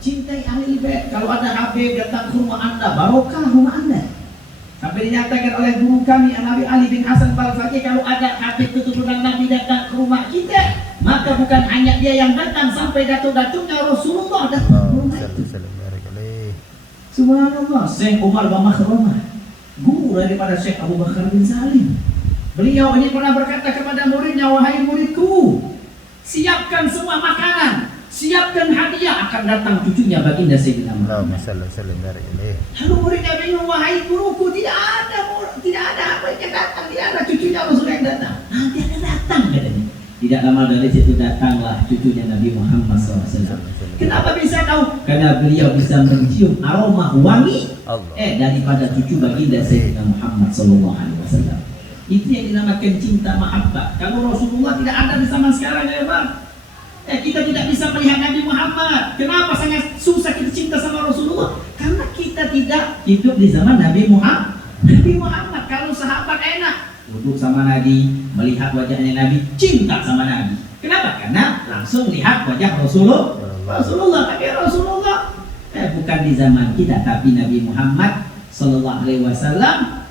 Cintai ahli bait. Kalau ada Habib datang ke rumah anda, barokah rumah anda. Sampai dinyatakan oleh guru kami Nabi Ali bin Hasan Al-Faqih, kalau ada Habib keturunan Nabi datang ke rumah kita, maka bukan hanya dia yang datang, sampai datuk-datuknya Rasulullah datang ke rumah itu. Subhanallah. Syekh Umar bin Makhrumah, guru daripada Syekh Abu Bakar bin Salim. Beliau ini pernah berkata kepada muridnya, wahai muridku, siapkan semua makanan, siapkan hadiah, akan datang cucunya baginda Sayyidina Muhammad. Lalu muridnya bingung, wahai guruku, tidak ada apa yang datang, tidak ada cucunya Rasul yang datang. Nanti akan datang katanya. Tidak lama dari situ datanglah cucunya Nabi Muhammad SAW. Kenapa bisa tahu? Karena beliau bisa mencium aroma wangi daripada cucu baginda Sayyidina Muhammad SAW. Itu yang dinamakan cinta mahabbah. Kalau Rasulullah tidak ada di zaman sekarang ya Bang, kita tidak bisa melihat Nabi Muhammad. Kenapa sangat susah kita cinta sama Rasulullah? Karena kita tidak hidup di zaman Nabi Muhammad. Kalau sahabat enak duduk sama Nabi, melihat wajahnya Nabi, cinta sama Nabi. Kenapa? Karena langsung lihat wajah Rasulullah. Tapi Rasulullah bukan di zaman kita, tapi Nabi Muhammad Sallallahu Alaihi Wasallam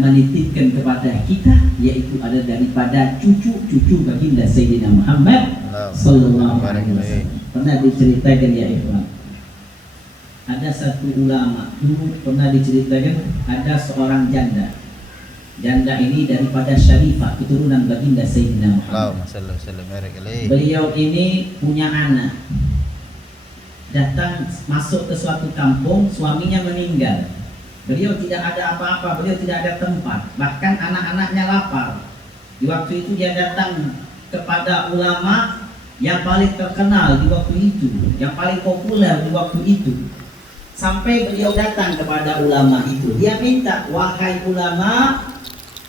menitipkan kepada kita, yaitu ada daripada cucu baginda Sayyidina Muhammad Sallallahu Alaihi Wasallam. Pernah diceritakan ya ikhwan, ada satu ulama dulu pernah diceritakan, ada seorang janda ini daripada Syarifah, keturunan baginda Sayyidina Muhammad. Beliau ini punya anak, datang masuk ke suatu kampung, suaminya meninggal. Beliau tidak ada apa-apa, beliau tidak ada tempat, bahkan anak-anaknya lapar. Di waktu itu dia datang kepada ulama yang paling terkenal di waktu itu, yang paling populer di waktu itu. Sampai beliau datang kepada ulama itu, dia minta, wahai ulama,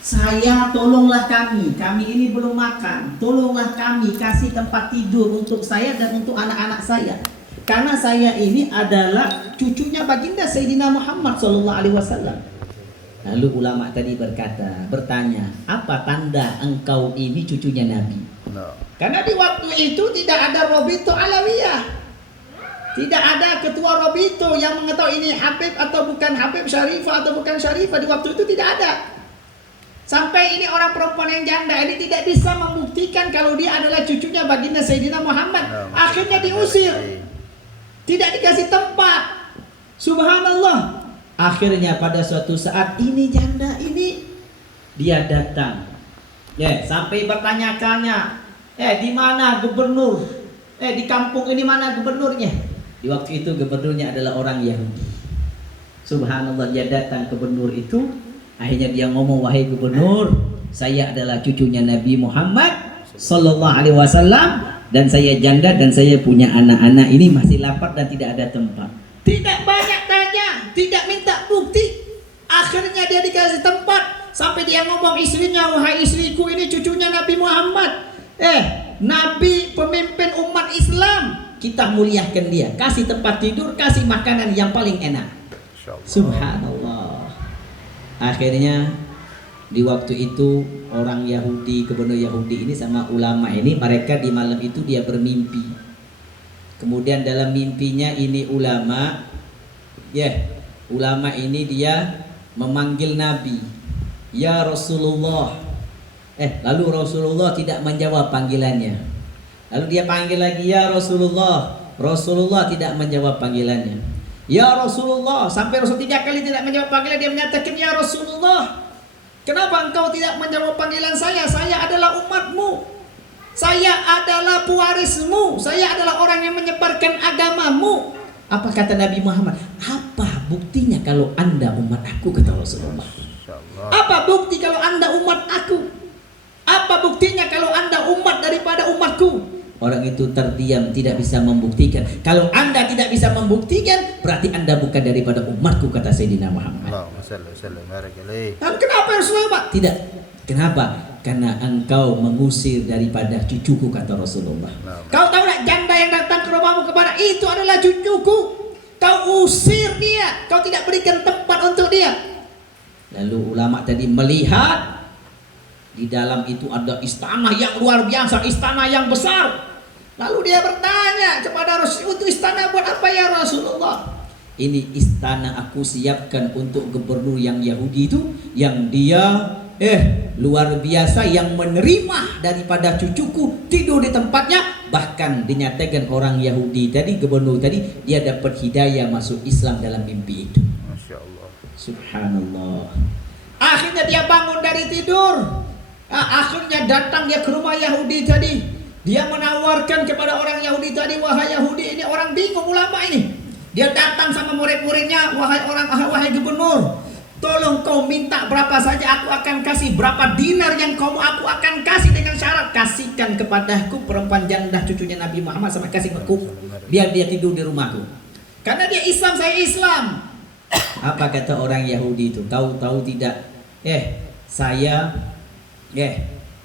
saya tolonglah kami ini belum makan, tolonglah kami, kasih tempat tidur untuk saya dan untuk anak-anak saya. Karena saya ini adalah cucunya baginda Sayyidina Muhammad Sallallahu Alaihi Wasallam. Lalu ulama tadi bertanya, apa tanda engkau ini cucunya Nabi? Karena di waktu itu tidak ada Robito Alawiyah, tidak ada ketua Robito yang mengetahui ini Habib atau bukan Habib, Syarifah atau bukan Syarifah. Di waktu itu tidak ada. Sampai ini orang perempuan yang janda ini tidak bisa membuktikan kalau dia adalah cucunya baginda Sayyidina Muhammad. Akhirnya diusir, tidak dikasih tempat. Subhanallah. Akhirnya pada suatu saat ini janda ini dia datang, sampai bertanya-tanya, di mana gubernur? Di kampung ini mana gubernurnya? Di waktu itu gubernurnya adalah orang Yahudi. Subhanallah, dia datang ke gubernur itu. Akhirnya dia ngomong, wahai gubernur, saya adalah cucunya Nabi Muhammad Sallallahu Alaihi Wasallam, dan saya janda dan saya punya anak-anak ini masih lapar dan tidak ada tempat. Tidak banyak tanya, tidak minta bukti. Akhirnya dia dikasih tempat. Sampai dia ngomong istrinya, wahai istriku, ini cucunya Nabi Muhammad, Nabi pemimpin umat Islam, kita muliakan dia, kasih tempat tidur, kasih makanan yang paling enak. Subhanallah. Akhirnya di waktu itu orang Yahudi, gubernur Yahudi ini sama ulama ini, mereka di malam itu dia bermimpi. Kemudian dalam mimpinya ini ulama ini dia memanggil Nabi, ya Rasulullah. Lalu Rasulullah tidak menjawab panggilannya. Lalu dia panggil lagi, ya Rasulullah. Rasulullah tidak menjawab panggilannya. Ya Rasulullah. Sampai Rasul 3 kali tidak menjawab panggilan, dia menyatakan, ya Rasulullah, kenapa engkau tidak menjawab panggilan saya? Saya adalah umatmu, saya adalah pewarismu, saya adalah orang yang menyebarkan agamamu. Apa kata Nabi Muhammad? Apa buktinya kalau anda umat aku, kata Rasulullah. Apa bukti kalau anda umat aku? Apa buktinya kalau anda umat daripada umatku? Orang itu terdiam, tidak bisa membuktikan. Kalau anda tidak bisa membuktikan, berarti anda bukan daripada umatku, kata Sayyidina Muhammad. Dan kenapa Rasulullah? Tidak. Kenapa? Karena engkau mengusir daripada cucuku, kata Rasulullah. Kau tahu tak, janda yang datang ke rumahmu kepada itu adalah cucuku. Kau usir dia, kau tidak berikan tempat untuk dia. Lalu ulama tadi melihat di dalam itu ada istana yang luar biasa, istana yang besar. Lalu dia bertanya kepada Rasul, itu istana buat apa ya Rasulullah? Ini istana aku siapkan untuk gubernur yang Yahudi itu, yang dia luar biasa, yang menerima daripada cucuku tidur di tempatnya. Bahkan dinyatakan orang Yahudi tadi, gubernur tadi, dia dapat hidayah masuk Islam dalam mimpi itu. Masya Allah. Subhanallah. Akhirnya dia bangun dari tidur. Akhirnya datang dia ke rumah Yahudi tadi. Dia menawarkan kepada orang Yahudi tadi, wahai Yahudi, ini orang bingung ulama ini. Dia datang sama murid-muridnya, wahai gubernur, tolong kau minta berapa saja aku akan kasih, berapa dinar yang kau aku akan kasih, dengan syarat kasihkan kepadaku perempuan janda cucunya Nabi Muhammad sama kasih aku, biar dia tidur di rumahku. Karena dia Islam, saya Islam. Apa kata orang Yahudi itu? Tahu tidak?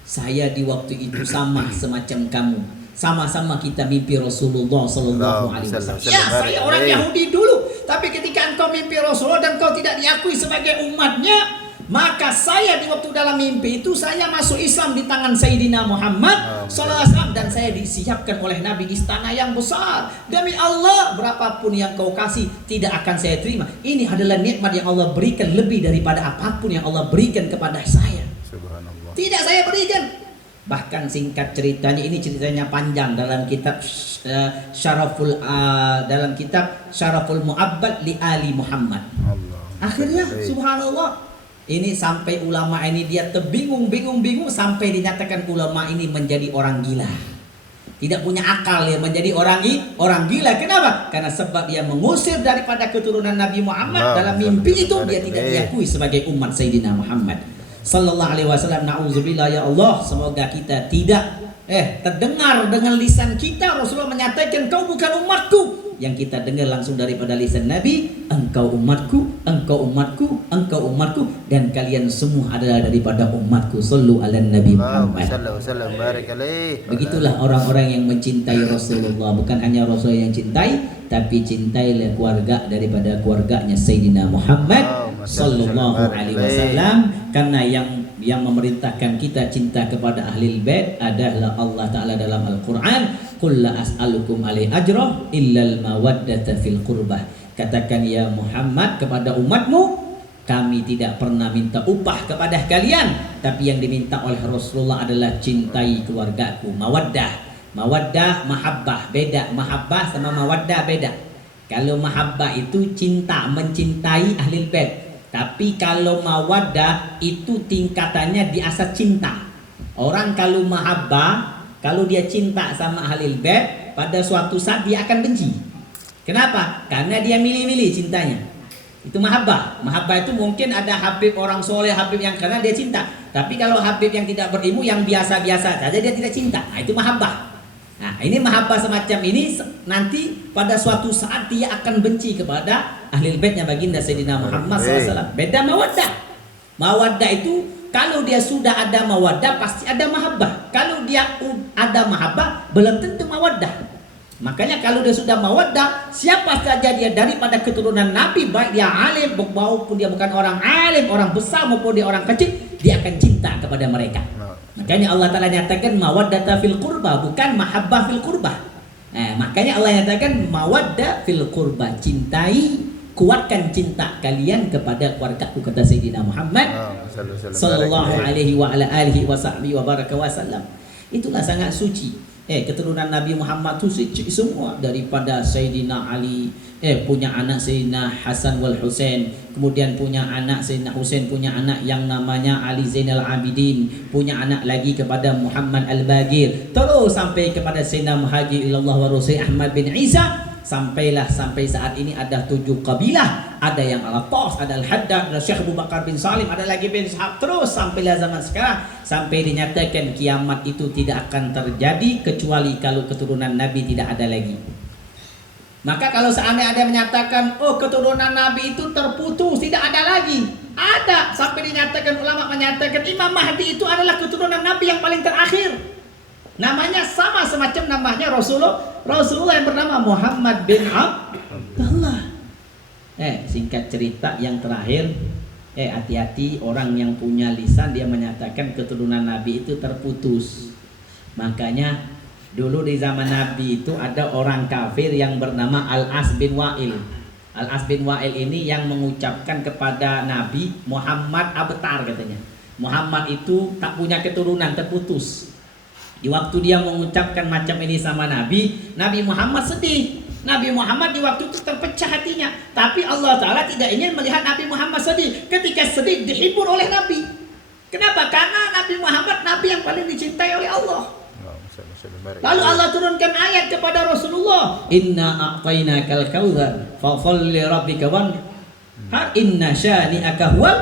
Saya di waktu itu sama semacam kamu. Sama-sama kita mimpi Rasulullah Sallallahu Alaihi Wasallam. Ya, saya orang Yahudi dulu. Tapi ketika engkau mimpi Rasulullah dan engkau tidak diakui sebagai umatnya, maka saya di waktu dalam mimpi itu saya masuk Islam di tangan Sayyidina Muhammad Sallallahu Alaihi Wasallam, dan saya disiapkan oleh Nabi istana yang besar. Demi Allah, berapapun yang kau kasih tidak akan saya terima. Ini adalah nikmat yang Allah berikan lebih daripada apapun yang Allah berikan kepada saya. Subhanallah. Tidak saya berikan. Bahkan singkat ceritanya, ini ceritanya panjang dalam kitab dalam kitab Syaraful Mu'abbad li Ali Muhammad. Allah. Akhirnya subhanallah, ini sampai ulama ini dia terbingung sampai dinyatakan ulama ini menjadi orang gila. Tidak punya akal, ya, menjadi orang gila. Kenapa? Karena sebab dia mengusir daripada keturunan Nabi Muhammad dalam mimpi itu, dia tidak diakui sebagai umat Sayyidina Muhammad Sallallahu Alaihi Wasallam. Na'udzubillah ya Allah, semoga kita tidak terdengar dengan lisan kita Rasulullah menyatakan kau bukan umatku. Yang kita dengar langsung daripada lisan Nabi, engkau umatku, engkau umatku, engkau umatku, dan kalian semua adalah daripada umatku. Sallu ala Nabi Muhammad. Begitulah orang-orang yang mencintai Rasulullah. Bukan hanya Rasul yang cintai, tapi cintailah keluarga daripada keluarganya Sayyidina Muhammad Sallallahu Alaihi Wasallam. Karena yang memerintahkan kita cinta kepada ahlil bait adalah Allah Ta'ala dalam Al-Quran. Qul la as'alukum alaihi ajra illal mawaddata fil qurbah. Katakan ya Muhammad kepada umatmu, kami tidak pernah minta upah kepada kalian, tapi yang diminta oleh Rasulullah adalah cintai keluargaku. Mawaddah, mahabbah beda. Mahabbah sama mawaddah beda. Kalau mahabbah itu cinta, mencintai ahlil bait. Tapi kalau mawaddah itu tingkatannya di atas cinta. Orang kalau mahabbah, kalau dia cinta sama ahlil bait, pada suatu saat dia akan benci. Kenapa? Karena dia milih-milih cintanya. Itu mahabbah. Mahabbah itu mungkin ada habib orang soleh, habib yang karena dia cinta. Tapi kalau habib yang tidak berilmu, yang biasa-biasa saja, dia tidak cinta. Nah, itu mahabbah. Nah, ini mahabbah semacam ini nanti pada suatu saat dia akan benci kepada ahlil baitnya baginda Sayyidina Muhammad SAW. Beda mawaddah. Mawaddah itu kalau dia sudah ada mawaddah pasti ada mahabbah. Kalau dia ada mahabbah belum tentu mawaddah. Makanya kalau dia sudah mawaddah, siapa saja dia daripada keturunan Nabi, baik dia alim maupun dia bukan orang alim, orang besar maupun dia orang kecil, dia akan cinta kepada mereka. Makanya Allah Ta'ala nyatakan mawaddata fil qurba, bukan mahabbah fil qurba. Makanya Allah nyatakan mawaddah fil qurba, cintai, kuatkan cinta kalian kepada keluargaku, kata Sayyidina Muhammad Sallallahu Alaihi wa ala alihi wa sahbihi wa baraka wa sallam. Itulah sangat suci. Keturunan Nabi Muhammad itu suci semua, daripada Sayyidina Ali, punya anak Sayyidina Hasan wal Husain, kemudian punya anak Sayyidina Husain, punya anak yang namanya Ali Zainal Abidin, punya anak lagi kepada Muhammad Al-Bagir, terus sampai kepada Sayyidina Muhajir ilallah wa Rasul Ahmad bin Isa. Sampai saat ini ada 7 kabilah. Ada yang Al-Atas, ada Al-Haddad, ada Syekh Abu Bakar bin Salim, ada lagi bin Sahab. Terus sampailah zaman sekarang, sampai dinyatakan kiamat itu tidak akan terjadi kecuali kalau keturunan Nabi tidak ada lagi. Maka kalau seandainya ada menyatakan, oh keturunan Nabi itu terputus, tidak ada lagi. Ada, sampai dinyatakan, ulama menyatakan Imam Mahdi itu adalah keturunan Nabi yang paling terakhir. Namanya sama semacam namanya Rasulullah yang bernama Muhammad bin Abdullah. Singkat cerita yang terakhir, hati-hati orang yang punya lisan dia menyatakan keturunan Nabi itu terputus. Makanya Dulu di zaman Nabi itu ada orang kafir yang bernama Al-As bin Wa'il. Al-As bin Wa'il ini yang mengucapkan kepada Nabi, Muhammad abtar katanya. Muhammad itu tak punya keturunan, terputus. Di waktu dia mengucapkan macam ini sama Nabi, Nabi Muhammad sedih. Nabi Muhammad di waktu itu terpecah hatinya. Tapi Allah Ta'ala tidak ingin melihat Nabi Muhammad sedih. Ketika sedih dihibur oleh Nabi. Kenapa? Karena Nabi Muhammad Nabi yang paling dicintai oleh Allah. Lalu Allah turunkan ayat kepada Rasulullah, Inna a'tainakal kautsar fasholli lirabbika wanhar inna syani'aka huwal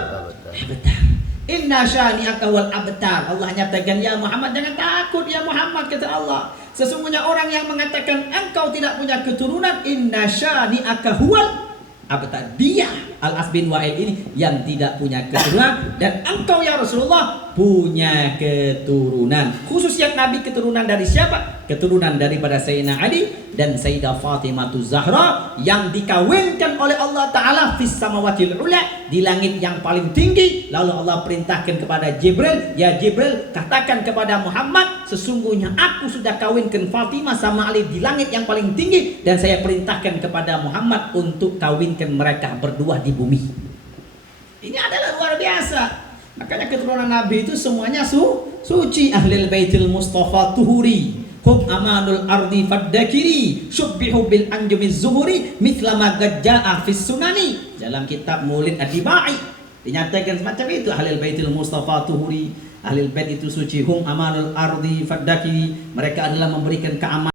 abtar. Inna syani'aka huwal abtar. Allah nyatakan, ya Muhammad jangan takut ya Muhammad, kata Allah. Sesungguhnya orang yang mengatakan engkau tidak punya keturunan, inna syani'aka huwal abtar. Dia Al-As bin Wa'il ini yang tidak punya keturunan, dan engkau ya Rasulullah punya keturunan. Khususnya Nabi keturunan dari siapa? Keturunan daripada Sayyidina Ali dan Sayyidah Fatimah Zahra yang dikawinkan oleh Allah Ta'ala fis samawatil ula, di langit yang paling tinggi. Lalu Allah perintahkan kepada Jibril, ya Jibril katakan kepada Muhammad, sesungguhnya aku sudah kawinkan Fatimah sama Ali di langit yang paling tinggi, dan saya perintahkan kepada Muhammad untuk kawinkan mereka berdua di bumi. Ini adalah luar biasa. Makanya keturunan Nabi itu semuanya suci. Ahlul Baitil Mustafa tuhuri, hum amanul ardi faddakiri, syubbihu bil anjumiz zuhuri, mithla ma gajja'a fis sunani. Dalam kitab Maulid Ad-Dibai dinyatakan semacam itu. Ahlul Baitil Mustafa tuhuri, Ahlul Bait itu suci, hum amanul ardi faddakiri, mereka adalah memberikan keamanan